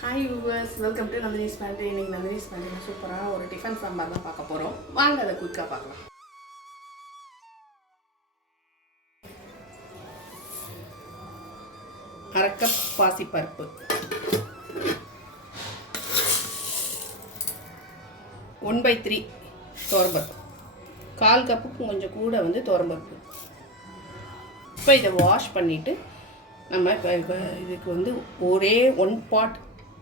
Hi yours welcome to Nandini's pantry இன்றைக்கி நந்தினிஸ் பேண்ட்ரியில் சூப்பராக ஒரு டிஃபன் சாம்பார் தான் பார்க்க போகிறோம் வாங்க அதை குயிக்காக பார்க்கலாம். அரைக்கப் பாசிப்பருப்பு ஒன் பை த்ரீ தோரம்பருப்பு கால் கப்புக்கு கொஞ்சம் கூட வந்து தோரம்பருப்பு இப்போ இதை வாஷ் பண்ணிவிட்டு நம்ம இப்போ இதுக்கு வந்து ஒரே ஒன் பாட்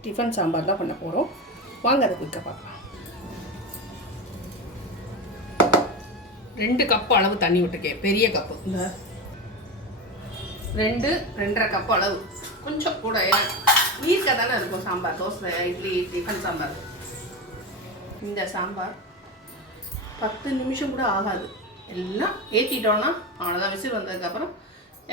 டிஃபன் சாம்பார் தான் பண்ண போகிறோம் வாங்க அதை குயிக்காக பார்க்கலாம். ரெண்டு கப்பு அளவு தண்ணி விட்டுருக்கேன். பெரிய கப்பு. இந்த ரெண்டு ரெண்டரை கப்பு அளவு. கொஞ்சம் கூட ஈர்க்க தானே இருக்கும் சாம்பார். தோசை இட்லி டிஃபன் சாம்பார். இந்த சாம்பார் பத்து நிமிஷம் கூட ஆகாது. எல்லாம் ஏற்றிட்டோன்னா அவ்வளோதான் விசில் வந்ததுக்கப்புறம்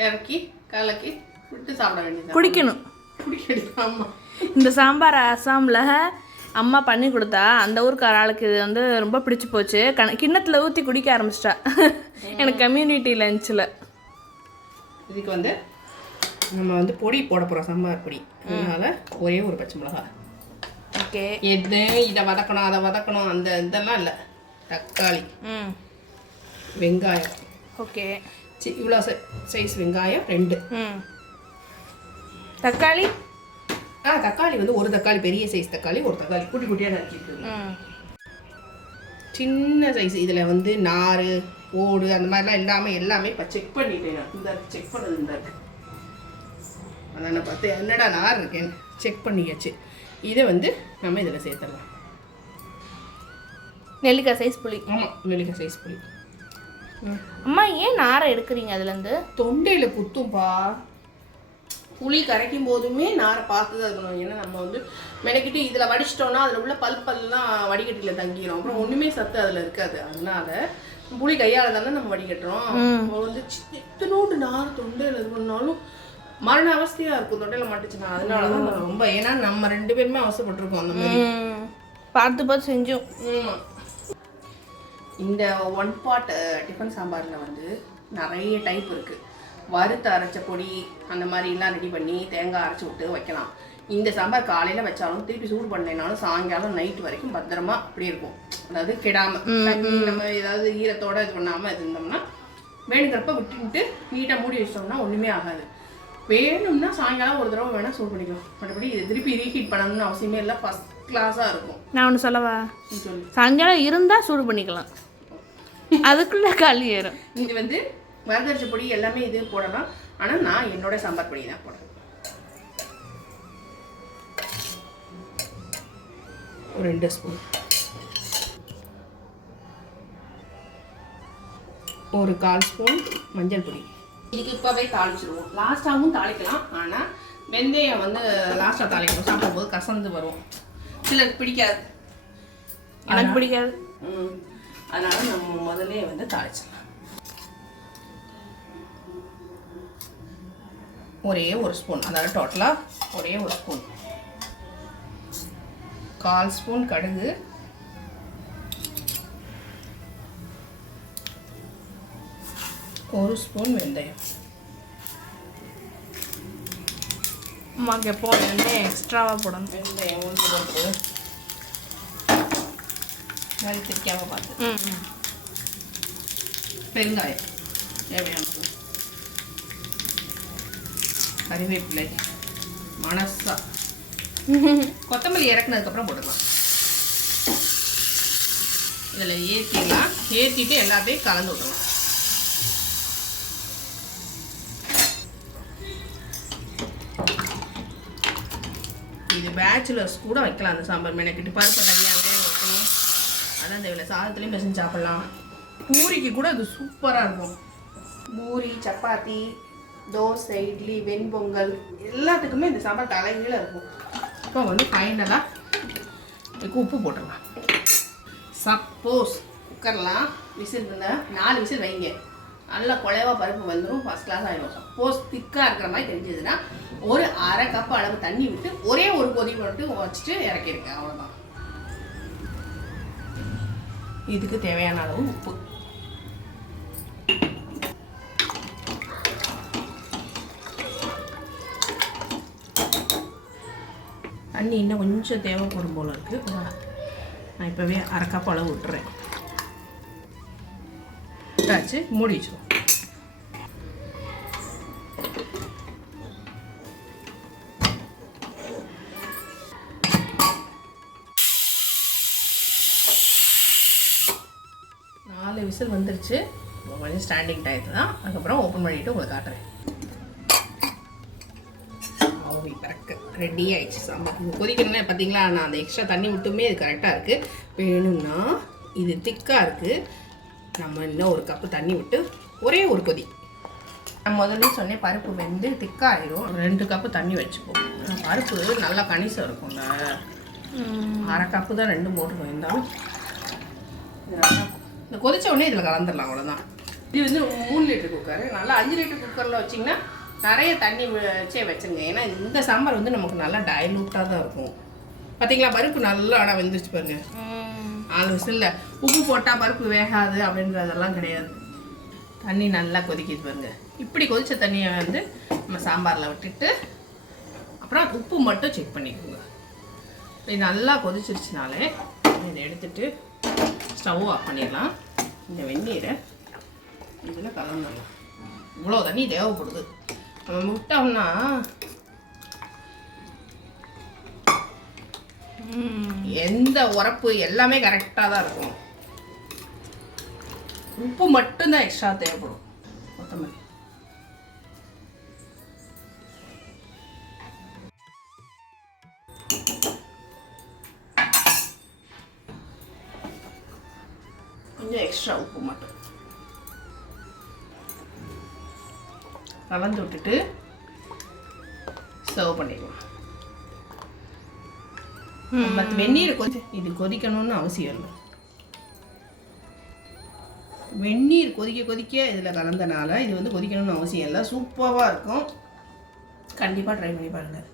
இறக்கி கலக்கி விட்டு சாப்பிட வேண்டியது குடிக்கணும். குடிக்கணும். ஆமாம் இந்த சாம்பார் அசாமில் அம்மா பண்ணி கொடுத்தா அந்த ஊருக்கார ஆளுக்கு இது வந்து ரொம்ப பிடிச்சி போச்சு. கண கிண்ணத்தில் ஊற்றி குடிக்க ஆரம்பிச்சிட்டா. எனக்கு கம்யூனிட்டி லஞ்சில் இதுக்கு வந்து நம்ம வந்து பொடி போட போகிறோம் சாம்பார் பொடி. அதனால ஒரே ஒரு பச்சை மிளகாய் ஓகே. எது? இதை வதக்கணும் அதை வதக்கணும். அந்த இதெல்லாம் இல்லை. தக்காளி. ம். வெங்காயம். ஓகே. இவ்வளோ சைஸ் வெங்காயம் ரெண்டு. ம். தக்காளி? ஆ தக்காளி வந்து ஒரு தக்காளி பெரிய சைஸ் தக்காளி ஒரு தக்காளி. குட்டி குட்டியாக நறுக்கிட்டு சின்ன சைஸ் இதில் வந்து நார் ஓடு அந்த மாதிரிலாம் இல்லாமல் எல்லாமே இப்போ செக் பண்ணிட்டேன் நான். இந்த செக் பண்ணது இந்த. இருக்கு அதான் பார்த்து என்னடா நார் இருக்கேன்னு. செக் பண்ணியாச்சு. இதை வந்து நம்ம இதில் சேர்த்துடலாம். நெல்லிக்காய் சைஸ் புளி. ஆமாம் வெள்ளிக்க சைஸ் புளி. அம்மா ஏன் நாரை எடுக்கிறீங்க அதுலேருந்து தொண்டையில் குத்தும்பா. புளி கரைக்கும் போதுமே நாரை பார்த்து தான் இருக்கணும். ஏன்னா நம்ம வந்து மெனக்கிட்டு இதில் வடிச்சிட்டோம்னா அதில் உள்ள பல்பல்லாம் வடிகட்டியில் தங்கிடும் அப்புறம் ஒன்றுமே சத்து அதில் இருக்காது. அதனால புளி கையால் தானே நம்ம வடிகட்டுறோம். அப்போ வந்து எத்தனோண்டு நார் தொண்டையில் இது பண்ணாலும் மரண அவஸ்தையாக இருக்கும். தொண்டையில் மாட்டுச்சுன்னா அதனால தான் ரொம்ப ஏன்னா நம்ம ரெண்டு பேருமே அவசரப்பட்டிருக்கோம் அந்த மாதிரி. பார்த்து பார்த்து செஞ்சோம். இந்த ஒன் பாட் டிஃபன் சாம்பாரில் வந்து நிறைய டைப் இருக்குது வறுத்து அரைச்ச பொடி அந்த மாதிரிலாம் ரெடி பண்ணி தேங்காய் அரைச்சி விட்டு வைக்கலாம். இந்த சாம்பார் காலையில் வச்சாலும் திருப்பி சூடு பண்ணேனாலும் சாயங்காலம் நைட் வரைக்கும் பத்திரமா அப்படி இருக்கும். அதாவது கெடாம தண்ணி நம்ம ஏதாவது ஈரத்தோட இது பண்ணாமல் இருந்தோம்னா வேணுங்கிறப்ப விட்டுட்டு நீட்டாக மூடி வச்சிட்டோம்னா ஒன்றுமே ஆகாது. வேணும்னா சாயங்காலம் ஒரு தடவை வேணால் சூடு பண்ணிக்கலாம். மற்றபடி இது திருப்பி ரீஹீட் பண்ணணும்னு அவசியமே இல்லை. ஃபஸ்ட் கிளாஸாக இருக்கும். நான் ஒன்று சொல்லவா? சொல்லு. சாயங்காலம் இருந்தால் சூடு பண்ணிக்கலாம். அதுக்குள்ளே காலி ஏறும். இது வந்து வரதரிச்ச பொடி எல்லாமே இது போடலாம். ஆனால் நான் என்னோட சாம்பார் பொடி தான் போடுறேன். ஒரு ரெண்டு ஸ்பூன் ஒரு கால் ஸ்பூன் மஞ்சள் பொடி. இதுக்கு இப்போவே தாளிச்சிருவோம். லாஸ்ட்டாகவும் தாளிக்கலாம். ஆனால் வெந்தயம் வந்து லாஸ்ட்டாக தாளிக்கணும். சாப்பிடும்போது கசந்து வரும். சிலருக்கு பிடிக்காது. எனக்கு பிடிக்காது. அதனால நம்ம முதல்ல வந்து தாளிச்சிடலாம். ஒரே ஒரு ஸ்பூன். அதாவது டோட்டலாக ஒரே ஒரு ஸ்பூன். கால் ஸ்பூன் கடுகு. ஒரு ஸ்பூன் வெந்தயம். அம்மாக்கு எப்போ வந்து எக்ஸ்ட்ராவாக போடணும். வெந்தயம் உளுந்து பருப்பு. வேலை திரிக்காம பார்த்து. ம் பெருங்காயம். தேவையானது கறிவேப்பிலை மணசா கொத்தமல்லி இறக்குனதுக்கப்புறம் போட்டுக்கலாம். இதில் ஏற்றிடலாம் ஏற்றிட்டு எல்லாத்தையும் கலந்து விட்டுறலாம் இது பேச்சுலர்ஸ் கூட வைக்கலாம் அந்த சாம்பார் மெனக்கிட்டு பருப்பு தனியாகவே வைக்கணும். அதான் தேவையில்ல சாதத்துலேயும் பிசைஞ்சு சாப்பிட்லாம். பூரிக்கு கூட அது சூப்பராக இருக்கும். பூரி சப்பாத்தி தோசை இட்லி வெண்பொங்கல் எல்லாத்துக்குமே இந்த சாம்பார் தலைகீழ இருக்கும். இப்போ வந்து ஃபைனலாக இதுக்கு உப்பு போட்டுடலாம். சப்போஸ் குக்கர்லாம் விசில் இருந்தால் நாலு விசில் வைங்க. நல்லா குழைவா பருப்பு வந்துடும் ஃபஸ்ட் கிளாஸ் ஆகிடும் சப்போஸ் திக்காக இருக்கிற மாதிரி தெரிஞ்சதுன்னா ஒரு அரை கப் அளவு தண்ணி விட்டு ஒரே ஒரு கொதி போட்டு வச்சுட்டு இறக்கிருக்கேன் அவ்வளோதான் இதுக்கு தேவையான அளவு உப்பு. தண்ணி இன்னும் கொஞ்சம் தேவைப்படும் போல் இருக்குது நான் இப்போவே அரை அளவு விட்டுறேன். விட்டாச்சு மூடி நாலு விசில் வந்துருச்சு. கொஞ்சம் ஸ்டாண்டிங் டயத்து தான். அதுக்கப்புறம் ஓப்பன் பண்ணிவிட்டு உங்களுக்கு காட்டுறேன். ரெடி ஆயிடுச்சு. சாம்பார் இது கொதிக்கணும்னா பார்த்தீங்களா நான் அந்த எக்ஸ்ட்ரா தண்ணி விட்டுமே இது கரெக்டாக இருக்குது வேணும்னா இது திக்காக இருக்குது நம்ம இன்னும் ஒரு கப்பு தண்ணி விட்டு ஒரே ஒரு கொதி. நான் முதல்ல சொன்னேன் பருப்பு வெந்து திக்காயிரும் ரெண்டு கப்பு தண்ணி வச்சுப்போம் பருப்பு நல்லா கணிசம் இருக்கும்ல. அரை கப்பு தான் ரெண்டு போட்டுருக்கோம். இருந்தாலும் இந்த கொதிச்ச உடனே இதில் கலந்துடலாம் அவ்வளோதான் இது வந்து மூணு லிட்டர் குக்கர் நல்லா அஞ்சு லிட்டர் குக்கரில் வச்சிங்கன்னா நிறைய தண்ணி வச்சே வச்சுருங்க. ஏன்னா இந்த சாம்பார் வந்து நமக்கு நல்லா டைலூட்டாக தான் இருக்கும். பார்த்தீங்களா பருப்பு நல்லா ஆனால் வெந்துருச்சு பாருங்க. நாலு விசில்ல உப்பு போட்டால் பருப்பு வேகாது அப்படின்றதெல்லாம் கிடையாது. தண்ணி நல்லா கொதிக்கிது பாருங்க. இப்படி கொதித்த தண்ணியை வந்து நம்ம சாம்பாரில் விட்டுட்டு அப்புறம் உப்பு மட்டும் செக் பண்ணிக்கோங்க. இது நல்லா கொதிச்சிருச்சுனாலே இதை எடுத்துட்டு ஸ்டவ் ஆஃப் பண்ணிடலாம். இந்த வெந்நீரை இதில் கலந்துடலாம். இவ்வளோ தண்ணி தேவைப்படுது. நம்ம விட்டோம்னா எந்த உரப்பு எல்லாமே கரெக்டாக தான் இருக்கும். உப்பு மட்டும்தான் எக்ஸ்ட்ரா தேவைப்படும். கொத்தமல்லி. கொஞ்சம் எக்ஸ்ட்ரா உப்பு மட்டும். கலந்து விட்டுட்டு சர்வ் பண்ணிடுவோம் மற்ற வெந்நீர் கொதி இது கொதிக்கணும்னு அவசியம் இல்லை. வெந்நீர் கொதிக்க கொதிக்க இதில் கலந்தனால இது வந்து கொதிக்கணும்னு அவசியம் இல்லை. சூப்பராக இருக்கும். கண்டிப்பாக ட்ரை பண்ணி பாருங்கள்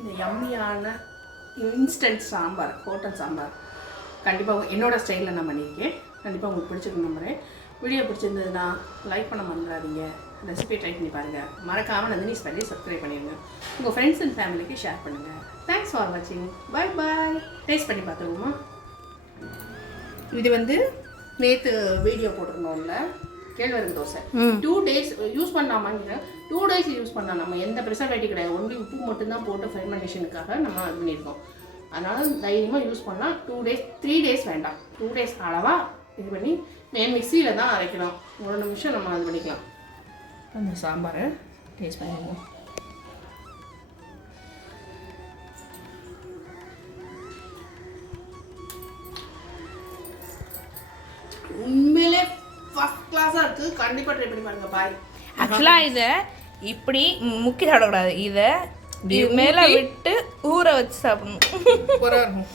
இந்த யம்மியான இன்ஸ்டன்ட் சாம்பார் ஹோட்டல் சாம்பார். கண்டிப்பாக என்னோடய ஸ்டைலில் நான் பண்ணியிருக்கேன். கண்டிப்பாக உங்களுக்கு பிடிச்சிருக்கு நம்புகிறேன் வீடியோ பிடிச்சிருந்ததுன்னா லைக் பண்ண மறந்துடாதீங்க. ரெசிபி ட்ரை பண்ணி பாருங்கள் மறக்காமல் நந்தினி ஸ்பெல்லி சப்ஸ்கிரைப் பண்ணிடுங்க உங்கள் ஃப்ரெண்ட்ஸ் அண்ட் ஃபேமிலிக்கு ஷேர் பண்ணுங்கள் தேங்க்ஸ் ஃபார் வாட்சிங் பை பாய் டேஸ்ட் பண்ணி பார்த்துருவோமா? இது வந்து நேற்று வீடியோ போட்டிருந்தோம்ல. கேழ்வரகு தோசை. டூ டேஸ் யூஸ் பண்ணாமான்னு டூ டேஸ் யூஸ் பண்ணலாம் நம்ம எந்த ப்ரிசர்வேட்டிவ் கிடையாது. ஒன்லி உப்பு மட்டும்தான் போட்டு ஃபெர்மெண்டேஷனுக்காக நம்ம இது பண்ணியிருக்கோம். அதனால் தைரியமாக யூஸ் பண்ணலாம் டூ டேஸ் த்ரீ டேஸ் வேண்டாம். டூ டேஸ் அளவாக இது பண்ணி மிக்சியில் தான் அரைக்கலாம் ஒரு நிமிஷம் நம்ம அது பண்ணிக்கலாம். அந்த சாம்பாரை டேஸ்ட் பண்ணிடுவோம் கிளாஸாக இருக்குது கண்டிப்பாக ட்ரை பண்ணி பாருங்க. பாய் ஆக்சுவலாக இதை இப்படி முக்கி சாப்பிடக்கூடாது இதை இது மேலே விட்டு ஊற வச்சு சாப்பிடணும்.